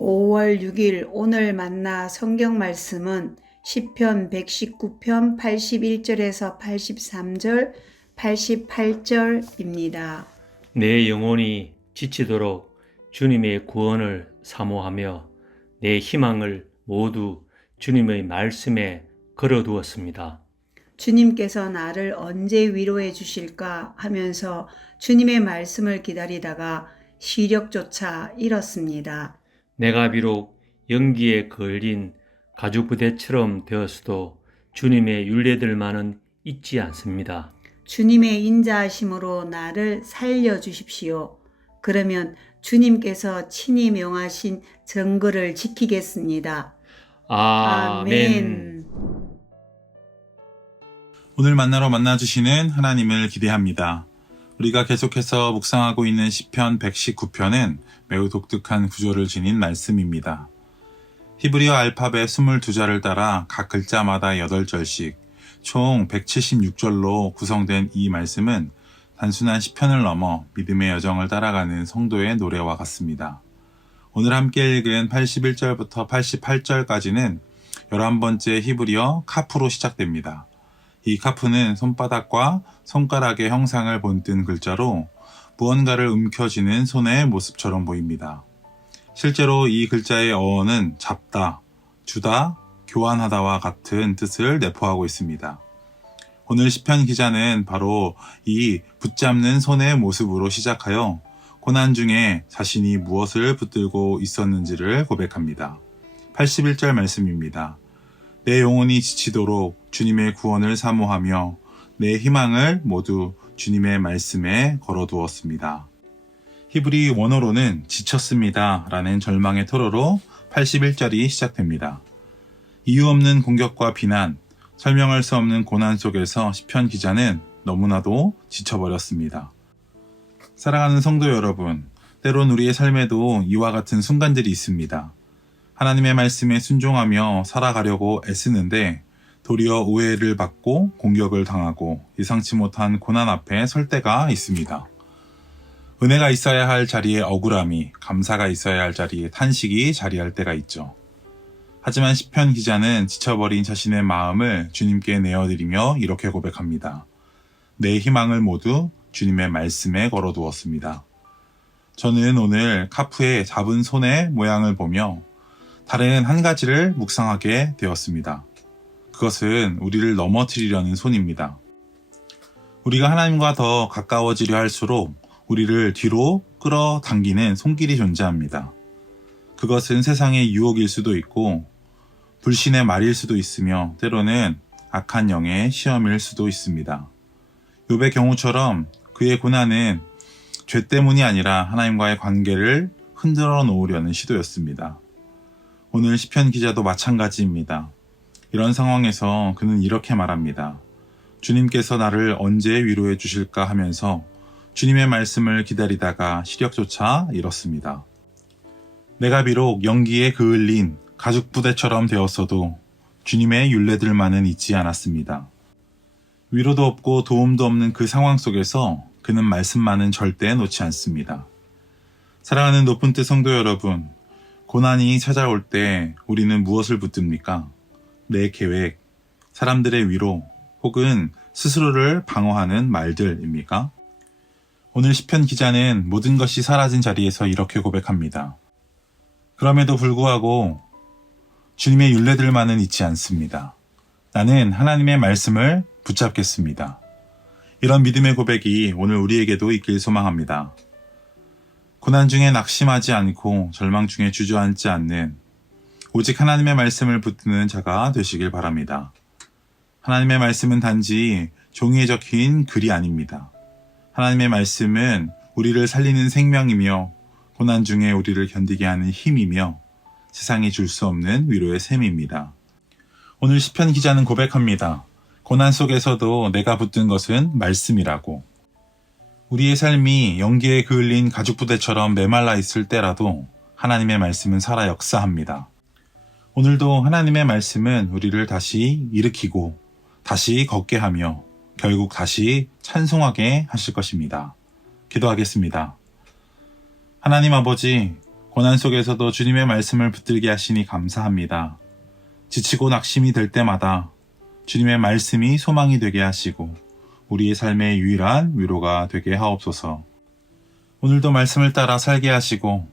5월 6일 오늘 만나 성경 말씀은 시편 119편 81절에서 83절, 88절입니다. 내 영혼이 지치도록 주님의 구원을 사모하며 내 희망을 모두 주님의 말씀에 걸어두었습니다. 주님께서 나를 언제 위로해 주실까 하면서 주님의 말씀을 기다리다가 시력조차 잃었습니다. 내가 비록 연기에 걸린 가죽부대처럼 되었어도 주님의 율례들만은 잊지 않습니다. 주님의 인자하심으로 나를 살려주십시오. 그러면 주님께서 친히 명하신 정글을 지키겠습니다. 아멘. 오늘 만나러 만나주시는 하나님을 기대합니다. 우리가 계속해서 묵상하고 있는 시편 119편은 매우 독특한 구조를 지닌 말씀입니다. 히브리어 알파벳 22자를 따라 각 글자마다 8절씩 총 176절로 구성된 이 말씀은 단순한 시편을 넘어 믿음의 여정을 따라가는 성도의 노래와 같습니다. 오늘 함께 읽은 81절부터 88절까지는 11번째 히브리어 카프로 시작됩니다. 이 카프는 손바닥과 손가락의 형상을 본뜬 글자로 무언가를 움켜쥐는 손의 모습처럼 보입니다. 실제로 이 글자의 어원은 잡다, 주다, 교환하다와 같은 뜻을 내포하고 있습니다. 오늘 시편 기자는 바로 이 붙잡는 손의 모습으로 시작하여 고난 중에 자신이 무엇을 붙들고 있었는지를 고백합니다. 81절 말씀입니다. 내 영혼이 지치도록 주님의 구원을 사모하며 내 희망을 모두 주님의 말씀에 걸어두었습니다. 히브리 원어로는 지쳤습니다 라는 절망의 토로로 81절이 시작됩니다. 이유 없는 공격과 비난, 설명할 수 없는 고난 속에서 시편 기자는 너무나도 지쳐버렸습니다. 사랑하는 성도 여러분, 때론 우리의 삶에도 이와 같은 순간들이 있습니다. 하나님의 말씀에 순종하며 살아가려고 애쓰는데 도리어 오해를 받고 공격을 당하고 예상치 못한 고난 앞에 설 때가 있습니다. 은혜가 있어야 할 자리에 억울함이, 감사가 있어야 할 자리에 탄식이 자리할 때가 있죠. 하지만 시편 기자는 지쳐버린 자신의 마음을 주님께 내어드리며 이렇게 고백합니다. 내 희망을 모두 주님의 말씀에 걸어두었습니다. 저는 오늘 카프의 잡은 손의 모양을 보며 다른 한 가지를 묵상하게 되었습니다. 그것은 우리를 넘어뜨리려는 손입니다. 우리가 하나님과 더 가까워지려 할수록 우리를 뒤로 끌어당기는 손길이 존재합니다. 그것은 세상의 유혹일 수도 있고 불신의 말일 수도 있으며 때로는 악한 영의 시험일 수도 있습니다. 욥의 경우처럼 그의 고난은 죄 때문이 아니라 하나님과의 관계를 흔들어 놓으려는 시도였습니다. 오늘 시편 기자도 마찬가지입니다. 이런 상황에서 그는 이렇게 말합니다. 주님께서 나를 언제 위로해 주실까 하면서 주님의 말씀을 기다리다가 시력조차 잃었습니다. 내가 비록 연기에 그을린 가죽부대처럼 되었어도 주님의 율례들만은 잊지 않았습니다. 위로도 없고 도움도 없는 그 상황 속에서 그는 말씀만은 절대 놓지 않습니다. 사랑하는 높은 뜻 성도 여러분, 고난이 찾아올 때 우리는 무엇을 붙듭니까? 내 계획, 사람들의 위로, 혹은 스스로를 방어하는 말들입니까? 오늘 시편 기자는 모든 것이 사라진 자리에서 이렇게 고백합니다. 그럼에도 불구하고 주님의 율례들만은 잊지 않습니다. 나는 하나님의 말씀을 붙잡겠습니다. 이런 믿음의 고백이 오늘 우리에게도 있길 소망합니다. 고난 중에 낙심하지 않고 절망 중에 주저앉지 않는 오직 하나님의 말씀을 붙드는 자가 되시길 바랍니다. 하나님의 말씀은 단지 종이에 적힌 글이 아닙니다. 하나님의 말씀은 우리를 살리는 생명이며 고난 중에 우리를 견디게 하는 힘이며 세상이 줄 수 없는 위로의 셈입니다. 오늘 시편 기자는 고백합니다. 고난 속에서도 내가 붙든 것은 말씀이라고. 우리의 삶이 연기에 그을린 가죽부대처럼 메말라 있을 때라도 하나님의 말씀은 살아 역사합니다. 오늘도 하나님의 말씀은 우리를 다시 일으키고 다시 걷게 하며 결국 다시 찬송하게 하실 것입니다. 기도하겠습니다. 하나님 아버지, 고난 속에서도 주님의 말씀을 붙들게 하시니 감사합니다. 지치고 낙심이 될 때마다 주님의 말씀이 소망이 되게 하시고 우리의 삶의 유일한 위로가 되게 하옵소서. 오늘도 말씀을 따라 살게 하시고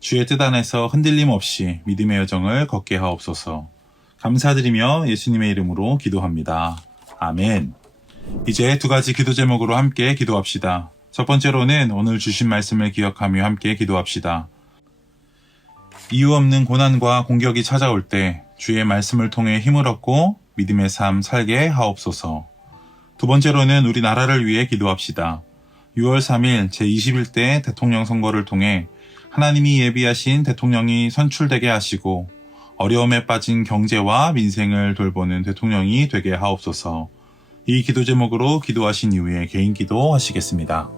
주의 뜻 안에서 흔들림 없이 믿음의 여정을 걷게 하옵소서. 감사드리며 예수님의 이름으로 기도합니다. 아멘. 이제 두 가지 기도 제목으로 함께 기도합시다. 첫 번째로는 오늘 주신 말씀을 기억하며 함께 기도합시다. 이유 없는 고난과 공격이 찾아올 때 주의 말씀을 통해 힘을 얻고 믿음의 삶 살게 하옵소서. 두 번째로는 우리 나라를 위해 기도합시다. 6월 3일 제21대 대통령 선거를 통해 하나님이 예비하신 대통령이 선출되게 하시고 어려움에 빠진 경제와 민생을 돌보는 대통령이 되게 하옵소서. 이 기도 제목으로 기도하신 이후에 개인 기도 하시겠습니다.